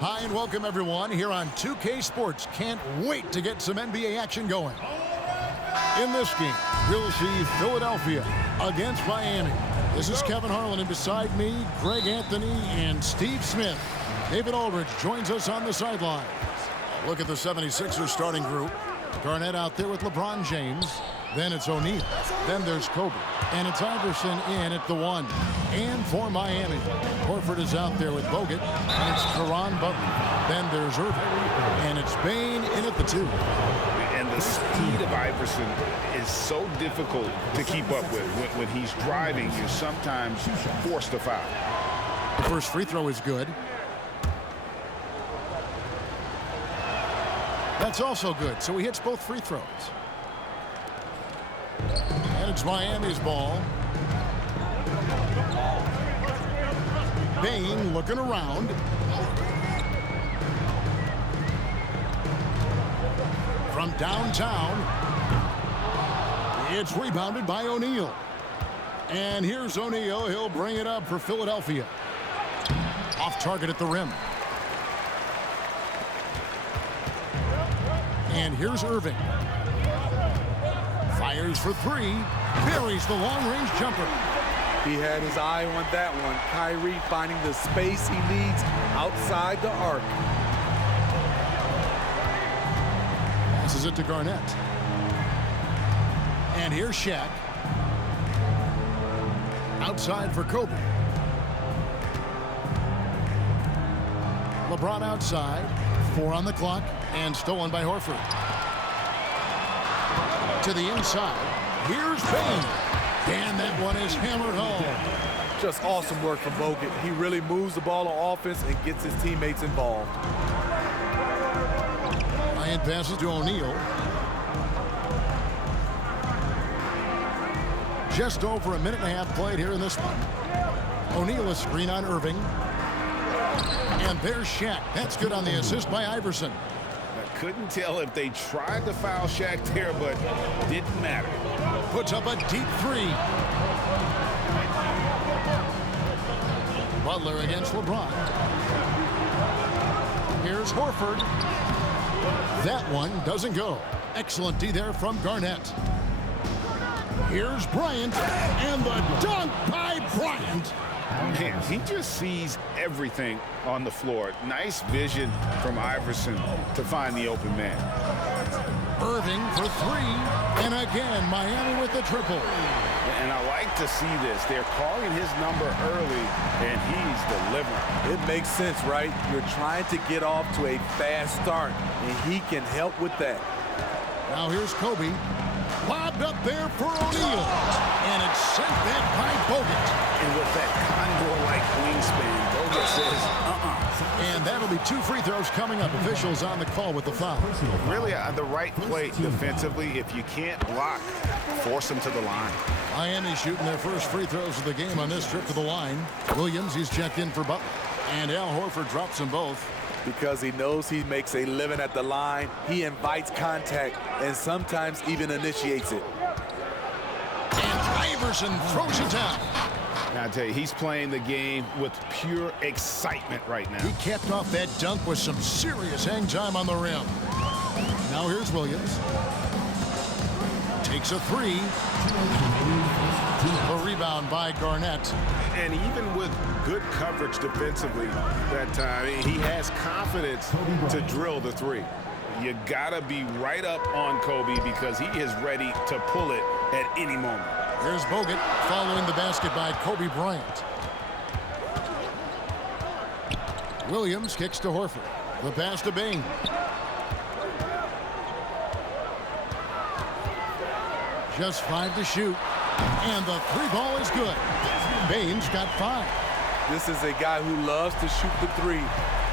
Hi and welcome everyone here on 2K Sports. Can't wait to get some NBA action going. In this game, we'll see Philadelphia against Miami. This is Kevin Harlan, and beside me, Greg Anthony and Steve Smith. David Aldridge joins us on the sidelines. Look at the 76ers starting group. Garnett out there with LeBron James. Then it's O'Neal. Then there's Kobe. And it's Iverson in at the 1. And for Miami, Horford is out there with Bogut. And it's Caron Butler. Then there's Irving. And it's Bane in at the 2. And the speed of Iverson is so difficult to keep up with. When he's driving, you're sometimes forced to foul. The first free throw is good. That's also good. So he hits both free throws. And it's Miami's ball. Bane looking around. From downtown, it's rebounded by O'Neal. And here's O'Neal. He'll bring it up for Philadelphia. Off target at the rim. And here's Irving. Fires for 3. Buries the long-range jumper. He had his eye on that one. Kyrie finding the space he needs outside the arc. Passes it to Garnett. And here's Shaq. Outside for Kobe. LeBron outside. 4 on the clock. And stolen by Horford. To the inside. Here's Bane. And that one is hammered home. Just awesome work from Bogut. He really moves the ball on offense and gets his teammates involved. Bryant passes to O'Neal. Just over a minute and a half played here in this one. O'Neal a screen on Irving. And there's Shaq. That's good on the assist by Iverson. I couldn't tell if they tried to foul Shaq there, but didn't matter. Puts up a deep 3. Butler against LeBron. Here's Horford. That one doesn't go. Excellent D there from Garnett. Here's Bryant. And the dunk by Bryant. Man, he just sees everything on the floor. Nice vision from Iverson to find the open man. Irving for 3. And again, Miami with the triple. And I like to see this. They're calling his number early, and he's delivering. It makes sense, right? You're trying to get off to a fast start, and he can help with that. Now here's Kobe. Lobbed up there for O'Neal. And it's sent back by Bogut. And with that condor-like wingspan, Bogut says, And that'll be 2 free throws coming up. Officials on the call with the foul. Really, the right play defensively. If you can't block, force them to the line. Miami shooting their first free throws of the game on this trip to the line. Williams, he's checked in for Butler. And Al Horford drops them both. Because he knows he makes a living at the line, he invites contact and sometimes even initiates it. And Iverson throws it down. Now, I tell you, he's playing the game with pure excitement right now. He capped off that dunk with some serious hang time on the rim. Now here's Williams. Takes a 3. A rebound by Garnett. And even with good coverage defensively that time, he has confidence to drill the 3. You gotta be right up on Kobe because he is ready to pull it at any moment. Here's Bogut following the basket by Kobe Bryant. Williams kicks to Horford. The pass to Bane. Just 5 to shoot. And the 3 ball is good. Bane's got 5. This is a guy who loves to shoot the 3.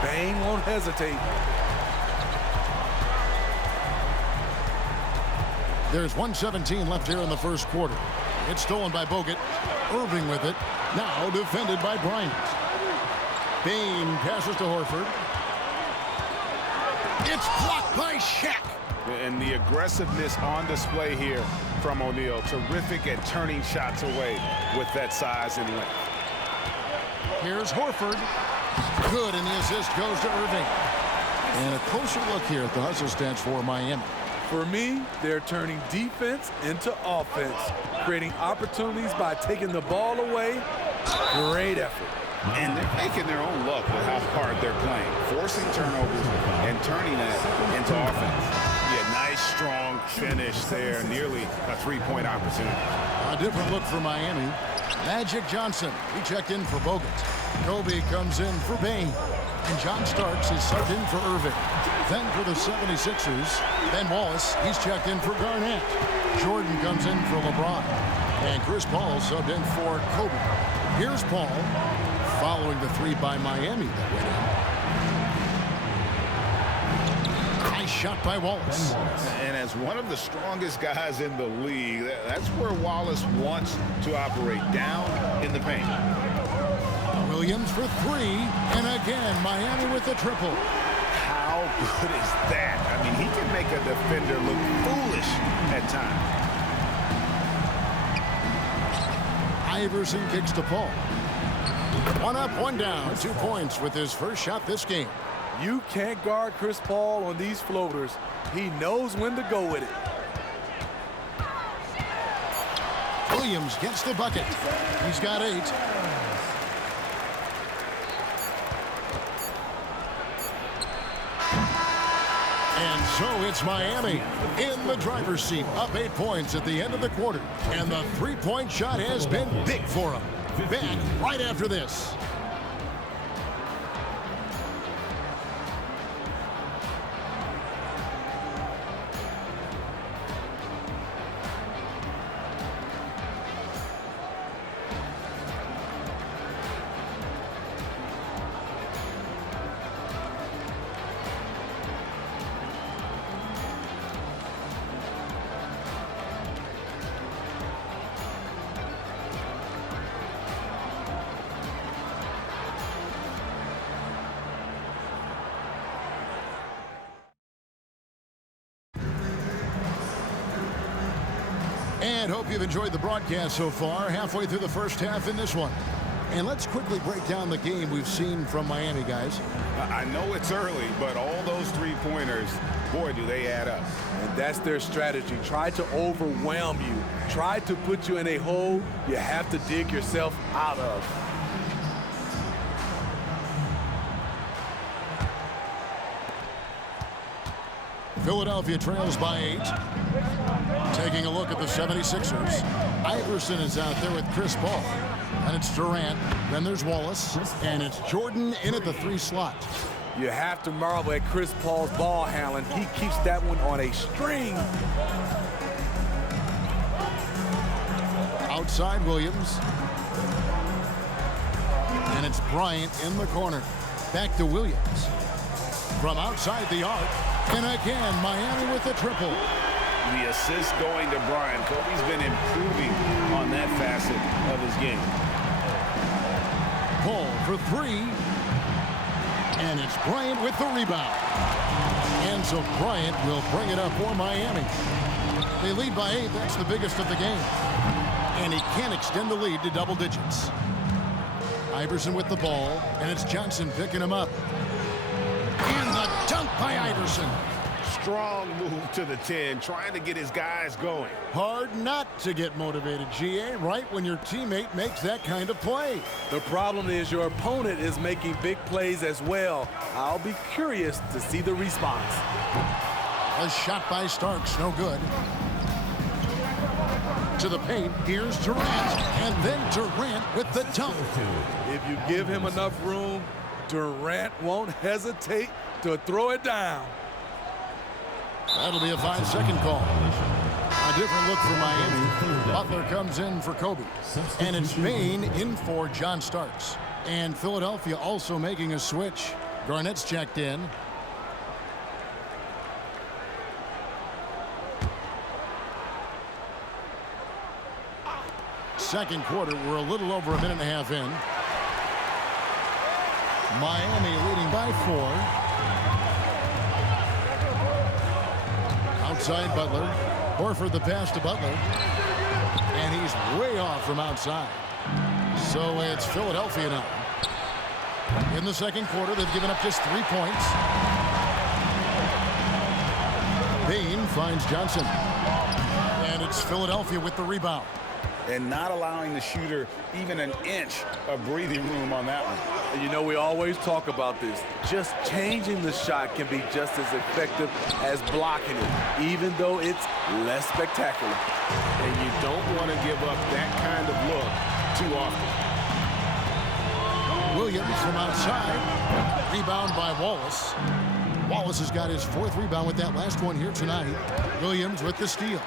Bane won't hesitate. There's 1:17 left here in the first quarter. It's stolen by Bogut. Irving with it. Now defended by Bryant. Bane passes to Horford. It's blocked by Shaq. And the aggressiveness on display here from O'Neal. Terrific at turning shots away with that size and length. Here's Horford. Good, and the assist goes to Irving. And a closer look here at the hustle stats for Miami. For me, they're turning defense into offense, creating opportunities by taking the ball away. Great effort. And they're making their own luck with how hard they're playing, forcing turnovers and turning that into offense. Yeah, nice, strong finish there, nearly a three-point opportunity. A different look for Miami. Magic Johnson, he checked in for Bogut. Kobe comes in for Bain. And John Starks is subbed in for Irving. Then for the 76ers, Ben Wallace, he's checked in for Garnett. Jordan comes in for LeBron. And Chris Paul subbed in for Kobe. Here's Paul, following the three by Miami that went in. Nice shot by Wallace. And as one of the strongest guys in the league, that's where Wallace wants to operate, down in the paint. Williams for three, and again, Miami with the triple. How good is that? I mean, he can make a defender look foolish at times. Iverson kicks to Paul. One up, one down. 2 points with his first shot this game. You can't guard Chris Paul on these floaters. He knows when to go with it. Williams gets the bucket. He's got 8. And so it's Miami in the driver's seat, up 8 points at the end of the quarter. And the three-point shot has been big for him. Back right after this. And hope you've enjoyed the broadcast so far. Halfway through the first half in this one. And let's quickly break down the game we've seen from Miami, guys. I know it's early, but all those three-pointers, boy, do they add up. And that's their strategy. Try to overwhelm you. Try to put you in a hole you have to dig yourself out of. Philadelphia trails by 8. Taking a look at the 76ers. Iverson is out there with Chris Paul. And it's Durant. Then there's Wallace. And it's Jordan in at the 3 slot. You have to marvel at Chris Paul's ball handling. He keeps that one on a string. Outside Williams. And it's Bryant in the corner. Back to Williams. From outside the arc. And again, Miami with the triple. The assist going to Bryant. Kobe's been improving on that facet of his game. Paul for 3. And it's Bryant with the rebound. And so Bryant will bring it up for Miami. They lead by 8. That's the biggest of the game. And he can extend the lead to double digits. Iverson with the ball. And it's Johnson picking him up. And the dunk by Iverson. Strong move to the 10, trying to get his guys going. Hard not to get motivated, GA, right when your teammate makes that kind of play. The problem is your opponent is making big plays as well. I'll be curious to see the response. A shot by Starks, no good. To the paint, here's Durant. And then Durant with the dunk. If you give him enough room, Durant won't hesitate to throw it down. That'll be a 5-second call. A different look for Miami. Butler comes in for Kobe. And it's Bain in for John Starks. And Philadelphia also making a switch. Garnett's checked in. Second quarter, we're a little over a minute and a half in. Miami leading by 4. Outside Butler. Horford the pass to Butler. And he's way off from outside. So it's Philadelphia now. In the second quarter, they've given up just 3 points. Payne finds Johnson. And it's Philadelphia with the rebound. And not allowing the shooter even an inch of breathing room on that one. And you know, we always talk about this. Just changing the shot can be just as effective as blocking it, even though it's less spectacular. And you don't want to give up that kind of look too often. Williams from outside. Rebound by Wallace. Wallace has got his 4th rebound with that last one here tonight. Williams with the steal.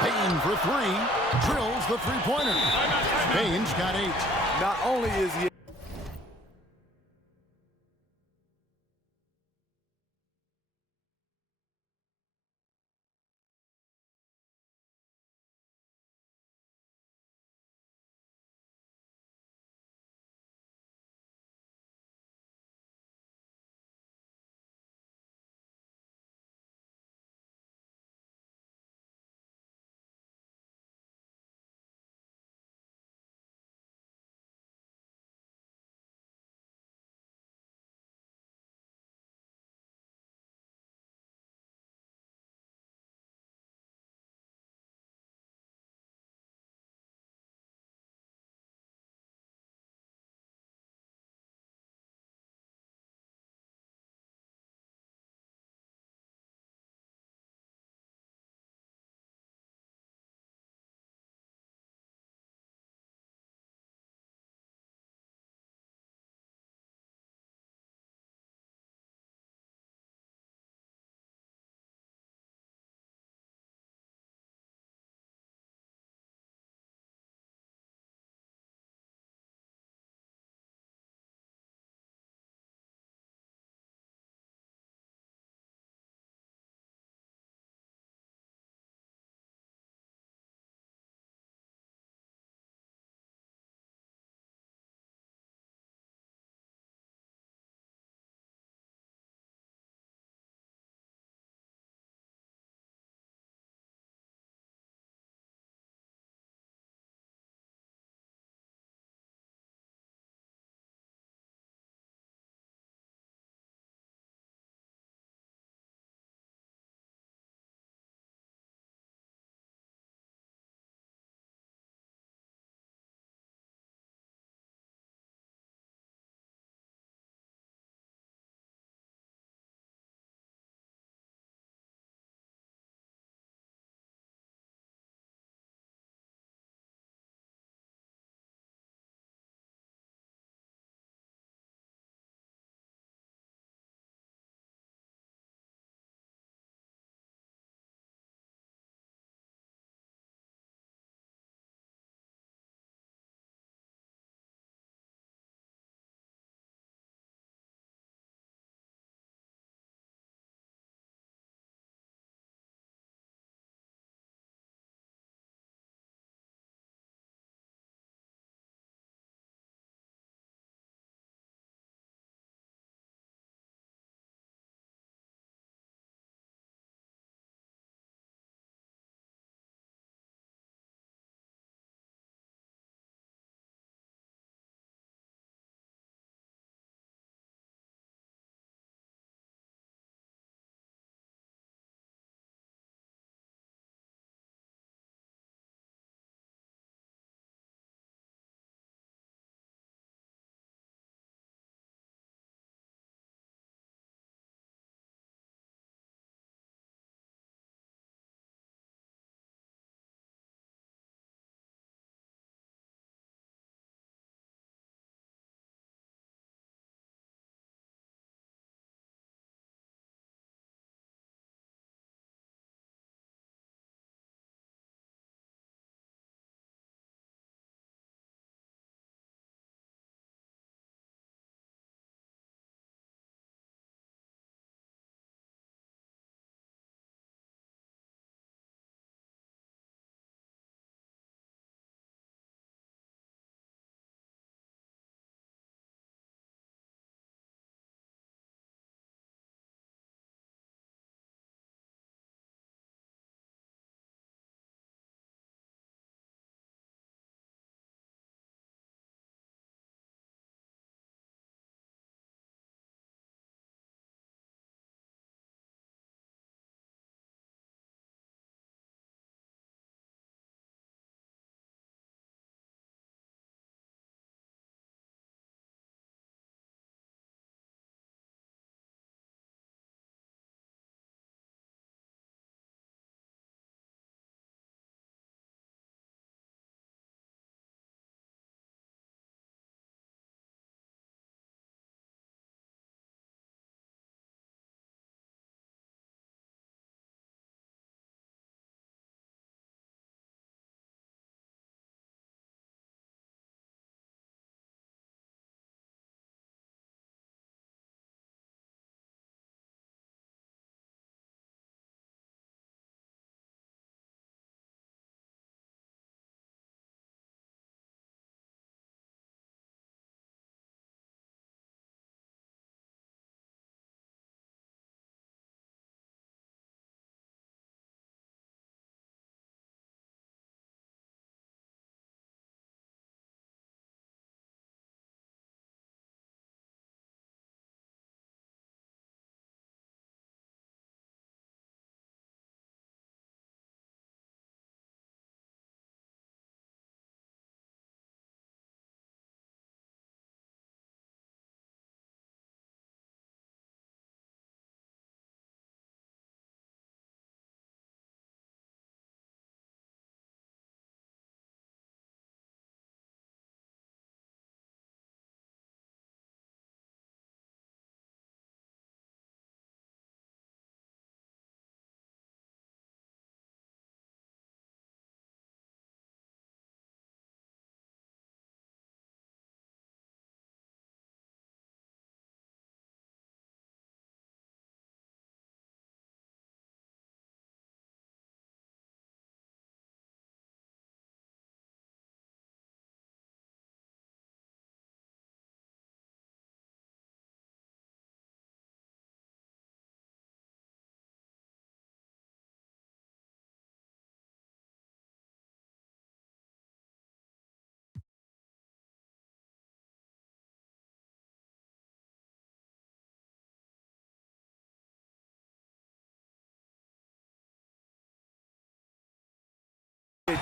Payne for 3. Drills the three-pointer. Payne's got 8. Not only is he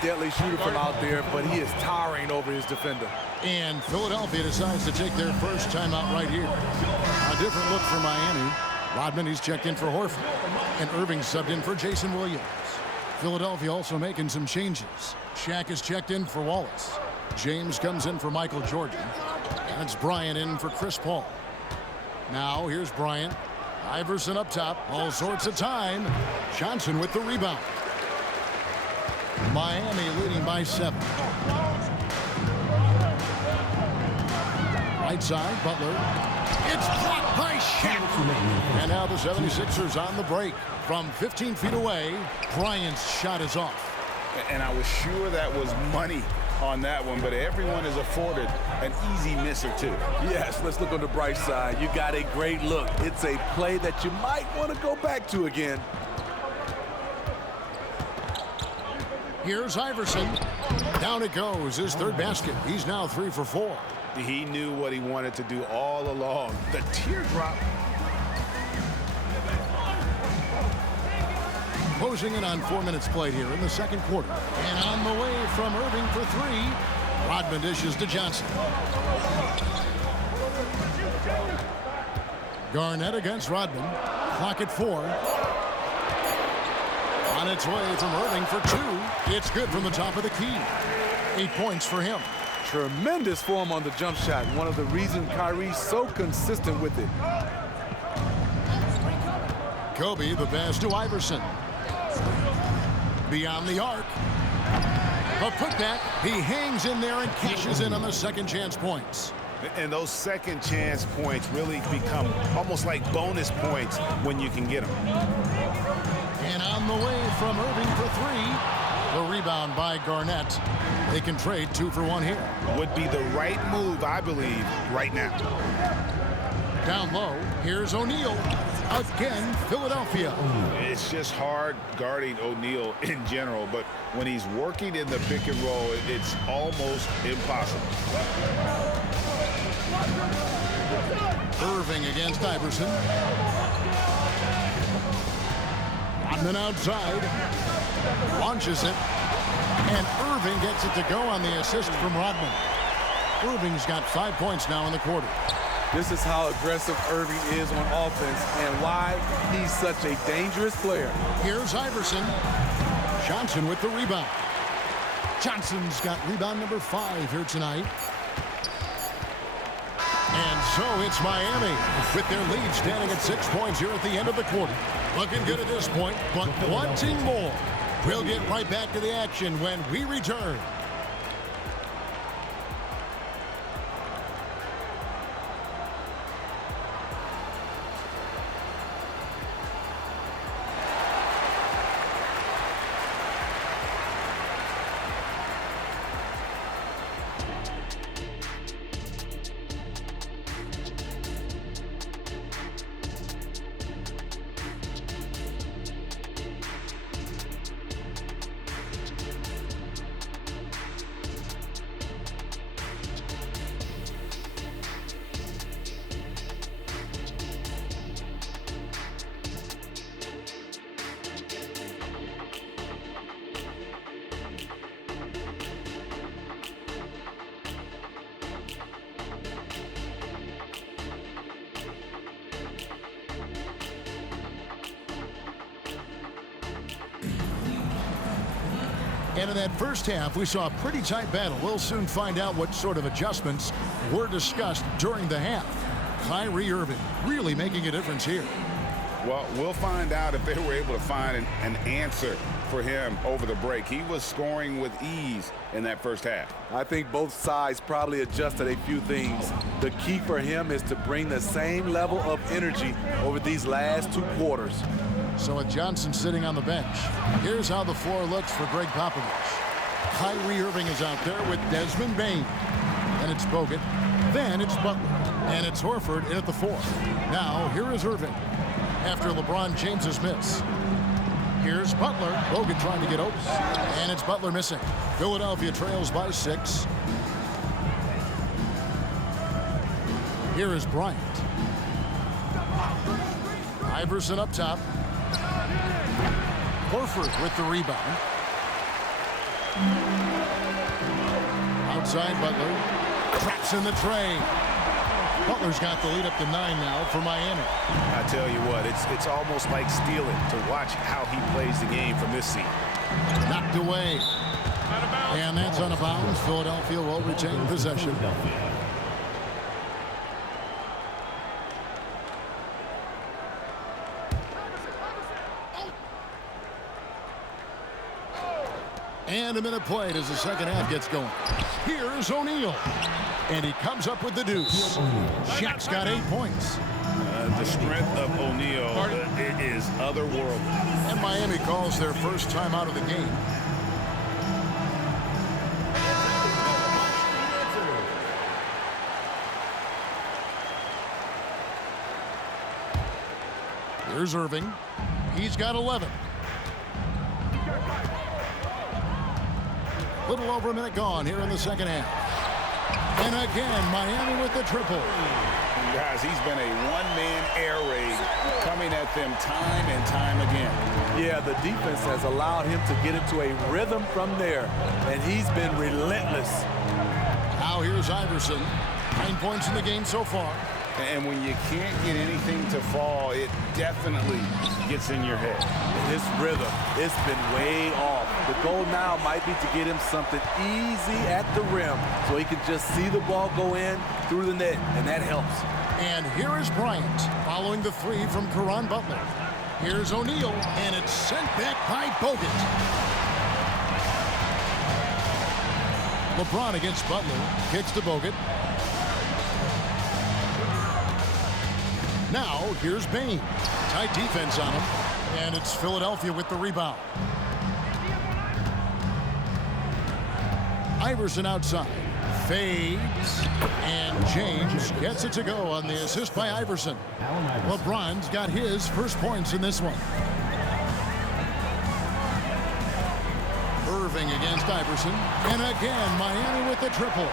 deadly shooter from out there, but he is towering over his defender. And Philadelphia decides to take their first timeout right here. A different look for Miami. Rodman, he's checked in for Horford. And Irving subbed in for Jason Williams. Philadelphia also making some changes. Shaq is checked in for Wallace. James comes in for Michael Jordan. And it's Bryant in for Chris Paul. Now here's Bryant. Iverson up top. All sorts of time. Johnson with the rebound. Miami leading by 7. Right side, Butler. It's blocked by Shaq. And now the 76ers on the break. From 15 feet away, Bryant's shot is off. And I was sure that was money on that one, but everyone is afforded an easy miss or two. Yes, let's look on the bright side. You got a great look. It's a play that you might want to go back to again. Here's Iverson. Down it goes, his third basket. He's now 3 for 4. He knew what he wanted to do all along. The teardrop. Closing in on 4 minutes played here in the second quarter. And on the way from Irving for 3. Rodman dishes to Johnson. Garnett against Rodman. Clock at 4. On its way from Irving for 2. It's good from the top of the key. 8 points for him. Tremendous form on the jump shot. One of the reasons Kyrie's so consistent with it. Kobe, the pass to Iverson. Beyond the arc. A putback. He hangs in there and cashes in on the second chance points. And those second chance points really become almost like bonus points when you can get them. And on the way from Irving for 3. The rebound by Garnett. They can trade 2 for 1 here. Would be the right move, I believe, right now. Down low, here's O'Neal. Again, Philadelphia. It's just hard guarding O'Neal in general, but when he's working in the pick and roll, it's almost impossible. Irving against Iverson. Rodman outside. Launches it. And Irving gets it to go on the assist from Rodman. Irving's got 5 points now in the quarter. This is how aggressive Irving is on offense and why he's such a dangerous player. Here's Iverson. Johnson with the rebound. Johnson's got rebound number 5 here tonight. And so it's Miami with their lead standing at 6 points here at the end of the quarter. Looking good at this point, but wanting more. We'll get right back to the action when we return. And in that first half, we saw a pretty tight battle. We'll soon find out what sort of adjustments were discussed during the half. Kyrie Irving really making a difference here. Well, we'll find out if they were able to find an answer for him over the break. He was scoring with ease in that first half. I think both sides probably adjusted a few things. The key for him is to bring the same level of energy over these last 2 quarters. So with Johnson sitting on the bench, here's how the floor looks for Greg Popovich. Kyrie Irving is out there with Desmond Bane. Then it's Bogut. Then it's Butler. And it's Horford in at the 4th. Now, here is Irving after LeBron James's miss. Here's Butler. Bogut trying to get open. And it's Butler missing. Philadelphia trails by 6. Here is Bryant. Iverson up top. Horford with the rebound. Outside Butler. Traps in the tray. Butler's got the lead up to 9 now for Miami. I tell you what, it's almost like stealing to watch how he plays the game from this seat. Knocked away. And that's out of bounds. Philadelphia will retain possession. And a minute played as the second half gets going. Here's O'Neal. And he comes up with the deuce. Shaq's got 8 points. The strength of O'Neal is otherworldly. And Miami calls their first time out of the game. Here's Irving. He's got 11. Little over a minute gone here in the second half. And again, Miami with the triple. Guys, he's been a one-man air raid coming at them time and time again. Yeah, the defense has allowed him to get into a rhythm from there, and he's been relentless. Now here's Iverson. 9 points in the game so far. And when you can't get anything to fall, it definitely gets in your head. And his rhythm, it's been way off. The goal now might be to get him something easy at the rim so he can just see the ball go in through the net, and that helps. And here is Bryant following the three from Caron Butler. Here's O'Neal, and it's sent back by Bogut. LeBron against Butler. Kicks to Bogut. Now, here's Bane. Tight defense on him. And it's Philadelphia with the rebound. Iverson outside. Fades. And James gets it to go on the assist by Iverson. LeBron's got his first points in this one. Irving against Iverson. And again, Miami with the triple.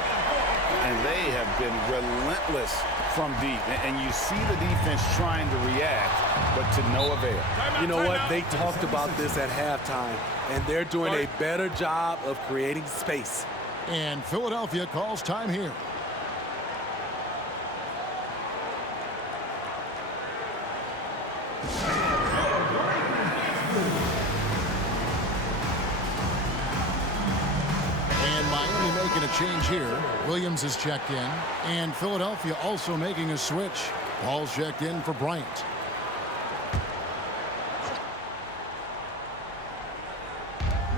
And they have been relentless from deep. And you see the defense trying to react, but to no avail. You know what? They talked about this at halftime, and they're doing a better job of creating space. And Philadelphia calls time here. Making a change here. Williams is checked in, and Philadelphia also making a switch. Paul's checked in for Bryant.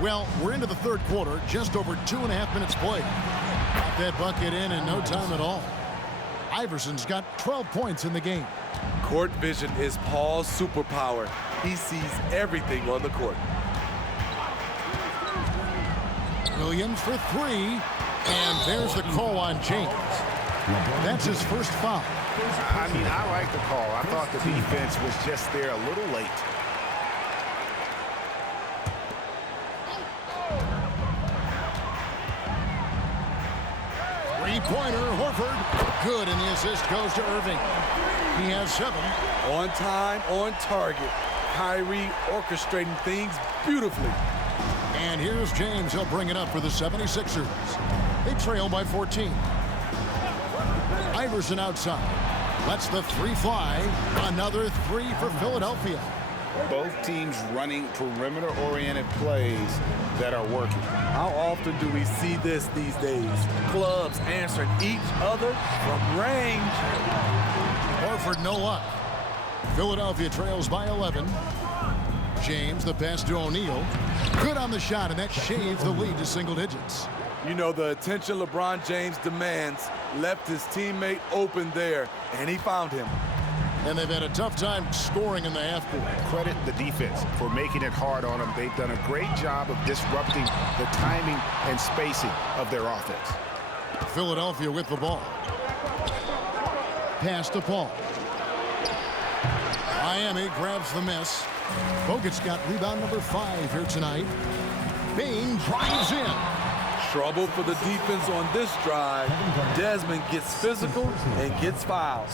Well, we're into the third quarter, just over 2.5 minutes played. Got that bucket in no time at all. Iverson's got 12 points in the game. Court vision is Paul's superpower. He sees everything on the court. Williams for three, and there's the call on James. That's his first foul. I mean, I like the call. I thought the defense was just there a little late. Three-pointer, Horford. Good, and the assist goes to Irving. He has 7. On time, on target. Kyrie orchestrating things beautifully. And here's James. He'll bring it up for the 76ers. They trail by 14. Iverson outside. Lets the three fly. Another three for Philadelphia. Both teams running perimeter-oriented plays that are working. How often do we see this these days? Clubs answering each other from range. Horford, no luck. Philadelphia trails by 11. James, the pass to O'Neal. Good on the shot, and that shaves the lead to single digits. You know, the attention LeBron James demands left his teammate open there, and he found him. And they've had a tough time scoring in the half court. Credit the defense for making it hard on them. They've done a great job of disrupting the timing and spacing of their offense. Philadelphia with the ball. Pass to Paul. Miami grabs the miss. Bogut's got rebound number 5 here tonight. Bane drives in. Trouble for the defense on this drive. Desmond gets physical and gets fouled.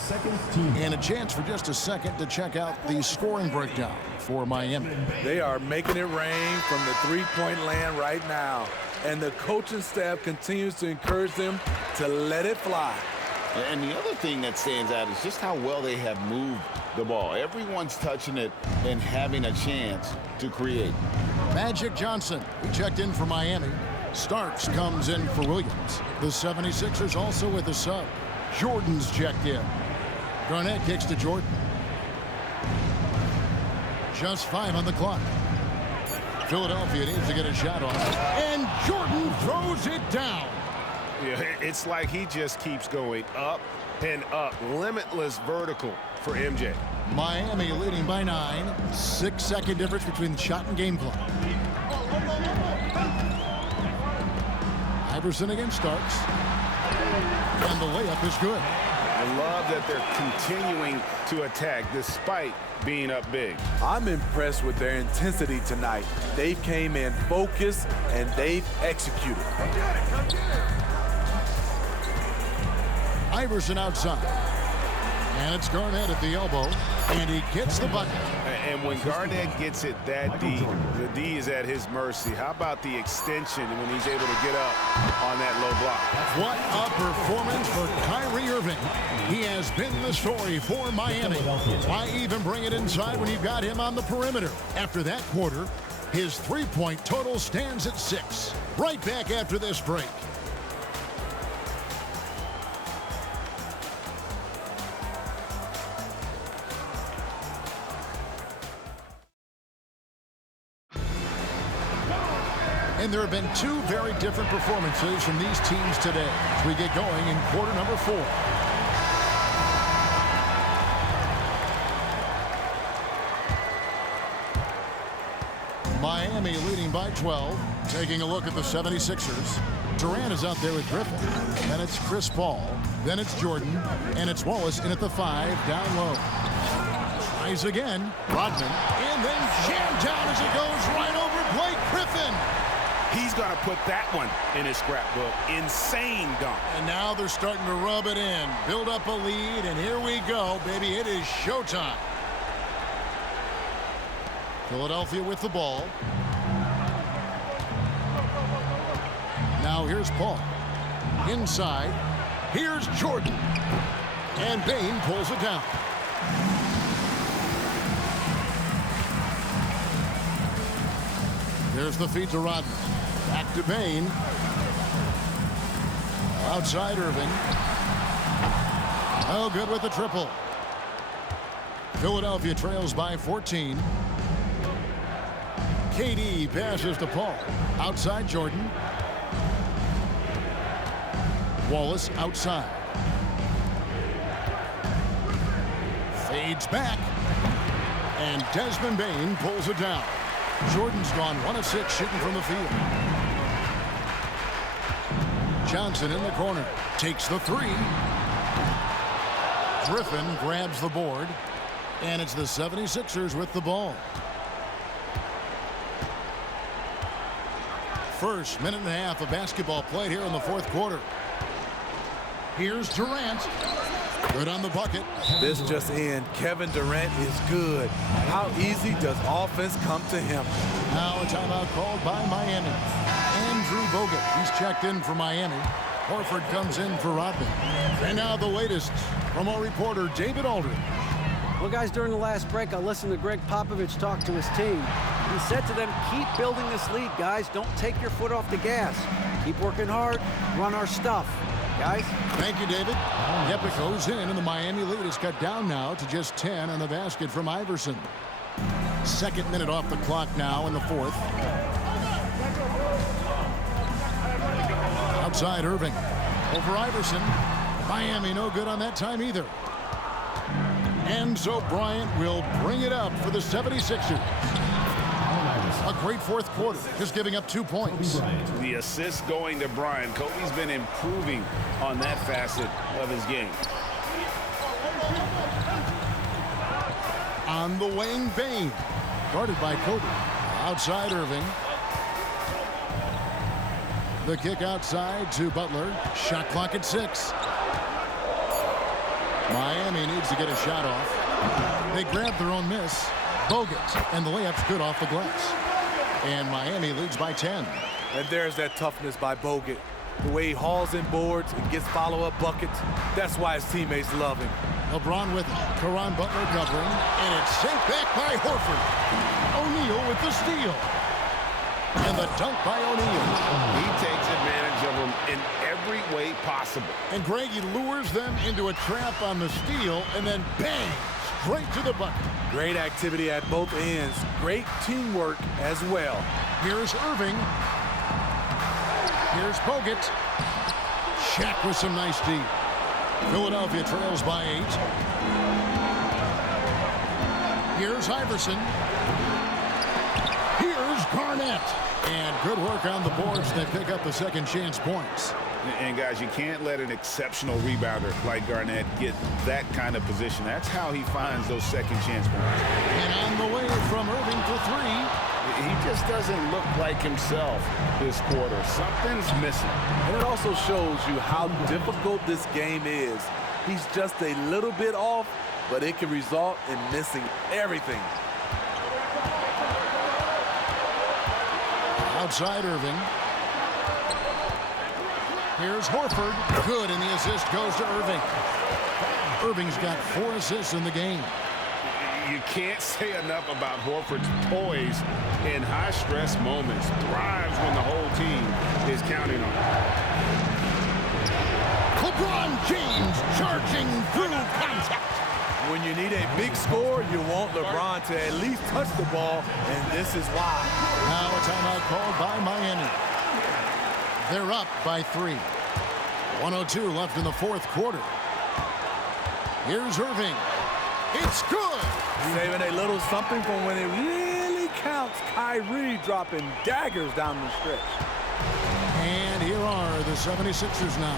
And a chance for just a second to check out the scoring breakdown for Miami. They are making it rain from the three-point land right now. and the coaching staff continues to encourage them to let it fly. And the other thing that stands out is just how well they have moved the ball. Everyone's touching it and having a chance to create. Magic Johnson, he checked in for Miami. Starks comes in for Williams. The 76ers also with a sub. Jordan's checked in. Garnett kicks to Jordan. Just 5 on the clock. Philadelphia needs to get a shot off. And Jordan throws it down. Yeah, it's like he just keeps going up and up. Limitless vertical for MJ. Miami leading by 9. 6-second difference between the shot and game clock. Iverson against Starks. And the layup is good. I love that they're continuing to attack despite being up big. I'm impressed with their intensity tonight. They came in focused and they've executed. Iverson outside. And it's Garnett at the elbow. And he gets the bucket. And when Garnett gets it that deep, the D is at his mercy. How about the extension when he's able to get up on that low block? What a performance for Kyrie Irving. He has been the story for Miami. Why even bring it inside when you've got him on the perimeter? After that quarter, his three-point total stands at 6. Right back after this break. And there have been 2 very different performances from these teams today as we get going in quarter number 4. Miami leading by 12. Taking a look at the 76ers. Durant is out there with Griffin. Then it's Chris Paul. Then it's Jordan. And it's Wallace in at the 5, down low. Tries again. Rodman. And then jammed down as it goes right over Blake Griffin. He's going to put that one in his scrapbook. Insane dunk. And now they're starting to rub it in. Build up a lead, and here we go, baby. It is showtime. Philadelphia with the ball. Now here's Paul. Inside. Here's Jordan. And Bane pulls it down. There's the feed to Rodman. Back to Bane. Outside Irving. Oh, good with the triple. Philadelphia trails by 14. KD passes to Paul. Outside Jordan. Wallace outside. Fades back. And Desmond Bane pulls it down. Jordan's gone 1 of 6 shooting from the field. Johnson in the corner. Takes the 3. Griffin grabs the board. And it's the 76ers with the ball. First minute and a half of basketball played here in the 4th quarter. Here's Durant. Good on the bucket. This just in. Kevin Durant is good. How easy does offense come to him? Now a timeout called by Miami. Andrew Bogut, he's checked in for Miami. Horford comes in for Rodman. And now the latest from our reporter, David Aldridge. Well, guys, during the last break, I listened to Greg Popovich talk to his team. He said to them, keep building this lead, guys. Don't take your foot off the gas. Keep working hard. Run our stuff. Guys? Thank you, David. Yep, it goes in, and the Miami lead is cut down now to just 10 on the basket from Iverson. 2nd minute off the clock now in the 4th. Outside Irving. Over Iverson. Miami no good on that time either. And so Bryant will bring it up for the 76ers. A great 4th quarter, just giving up 2 points. The assist going to Bryant. Kobe's been improving on that facet of his game. On the wing, Bane. Guarded by Kobe. Outside Irving. The kick outside to Butler. Shot clock at 6. Miami needs to get a shot off. They grab their own miss. Bogut, and the layup's good off the glass. And Miami leads by 10. And there's that toughness by Bogut. The way he hauls in boards and gets follow-up buckets, that's why his teammates love him. LeBron with it. Caron Butler covering. And it's sent back by Horford. O'Neal with the steal. And the dunk by O'Neal. He takes advantage of them in every way possible. And Greg, he lures them into a trap on the steal, and then bang, straight to the bucket. Great activity at both ends. Great teamwork as well. Here's Irving. Here's Bogut. Shaq with some nice D. Philadelphia trails by 8. Here's Iverson. Here's Garnett. And good work on the boards. They pick up the second chance points. And guys, you can't let an exceptional rebounder like Garnett get that kind of position. That's how he finds those second chance points. And on the way from Irving for 3. He just doesn't look like himself this quarter. Something's missing. And it also shows you how difficult this game is. He's just a little bit off, but it can result in missing everything. Outside Irving. Here's Horford. Good, and the assist goes to Irving. Irving's got 4 assists in the game. You can't say enough about Horford's poise in high-stress moments. Thrives when the whole team is counting on him. LeBron James charging through contact. When you need a big score, you want LeBron to at least touch the ball, and this is why. Now a timeout called by Miami. They're up by 3. 1:02 left in the fourth quarter. Here's Irving. It's good. Saving a little something from when it really counts. Kyrie dropping daggers down the stretch. And here are the 76ers now.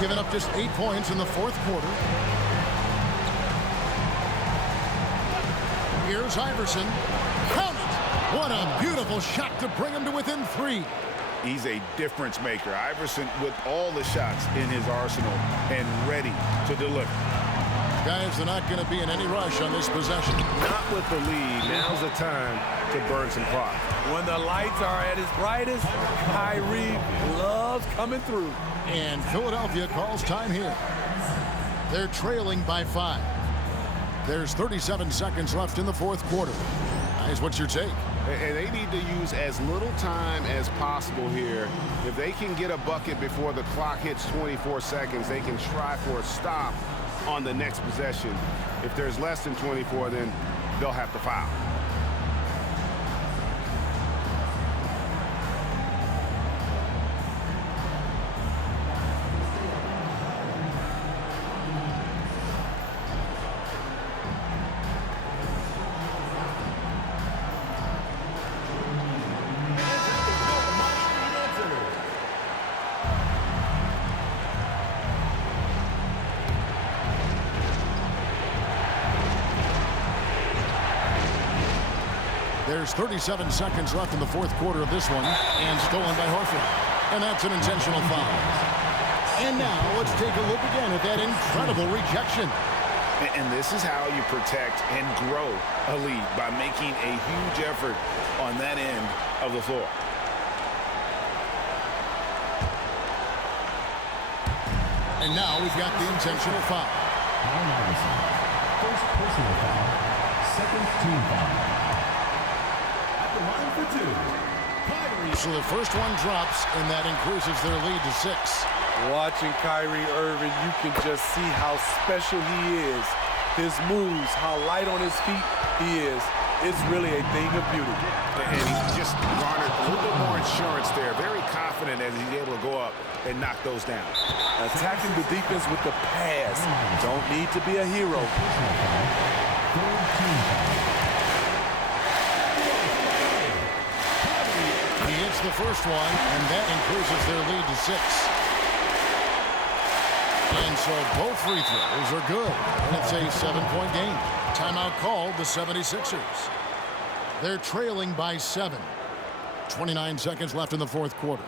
Giving up just 8 points in the fourth quarter. Here's Iverson. Count it. What a beautiful shot to bring him to within 3. He's a difference maker. Iverson with all the shots in his arsenal and ready to deliver. Guys, they're not going to be in any rush on this possession. Not with the lead. Now's the time to burn some clock. When the lights are at its brightest, Kyrie loves coming through. And Philadelphia calls time here. They're trailing by 5. There's 37 seconds left in the fourth quarter. Guys, what's your take? And they need to use as little time as possible here. If they can get a bucket before the clock hits 24 seconds, they can try for a stop on the next possession. If there's less than 24, then they'll have to foul. There's 37 seconds left in the fourth quarter of this one, and stolen by Horford. And that's an intentional foul. And now let's take a look again at that incredible rejection. And this is how you protect and grow a lead, by making a huge effort on that end of the floor. And now we've got the intentional foul. First personal foul, second team foul. So the first one drops, and that increases their lead to 6. Watching Kyrie Irving, you can just see how special he is. His moves, how light on his feet he is. It's really a thing of beauty. And he's just garnered a little bit more insurance there. Very confident as he's able to go up and knock those down. Attacking the defense with the pass. Don't need to be a hero. He hits the first one, and that increases their lead to 6. And so both free throws are good, and it's a 7-point game. Timeout called the 76ers. They're trailing by 7. 29 seconds left in the fourth quarter.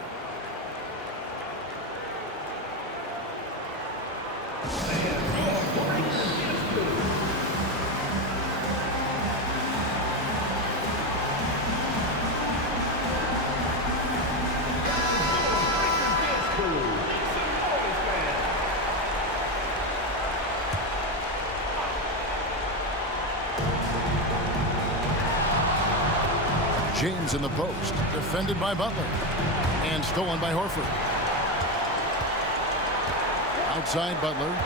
James in the post. Defended by Butler. And stolen by Horford. Outside Butler.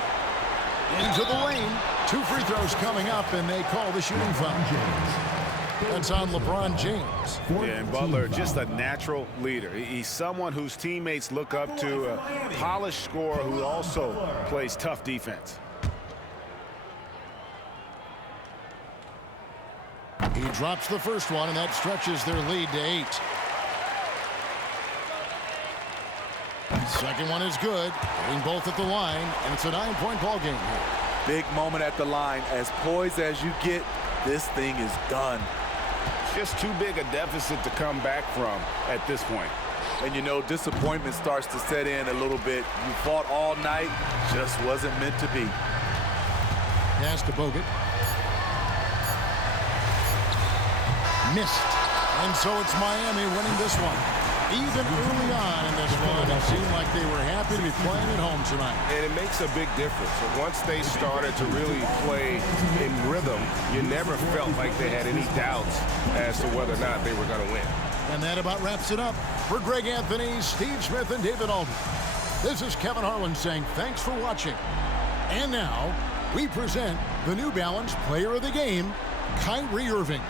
Into the lane. 2 free throws coming up, and they call the shooting foul. That's on LeBron James. Yeah, and Butler, just a natural leader. He's someone whose teammates look up to, a polished scorer who also plays tough defense. He drops the first one, and that stretches their lead to 8. Second one is good. Hitting both at the line, and it's a 9-point ball game here. Big moment at the line. As poised as you get, this thing is done. Just too big a deficit to come back from at this point. And you know, disappointment starts to set in a little bit. You fought all night, just wasn't meant to be. Pass to Bogut. Missed. And so it's Miami winning this one. Even early on in this one, it seemed like they were happy to be playing at home tonight. And it makes a big difference. Once they started to really play in rhythm, you never felt like they had any doubts as to whether or not they were going to win. And that about wraps it up. For Greg Anthony, Steve Smith, and David Aldridge, this is Kevin Harlan saying thanks for watching. And now, we present the New Balance Player of the Game, Kyrie Irving.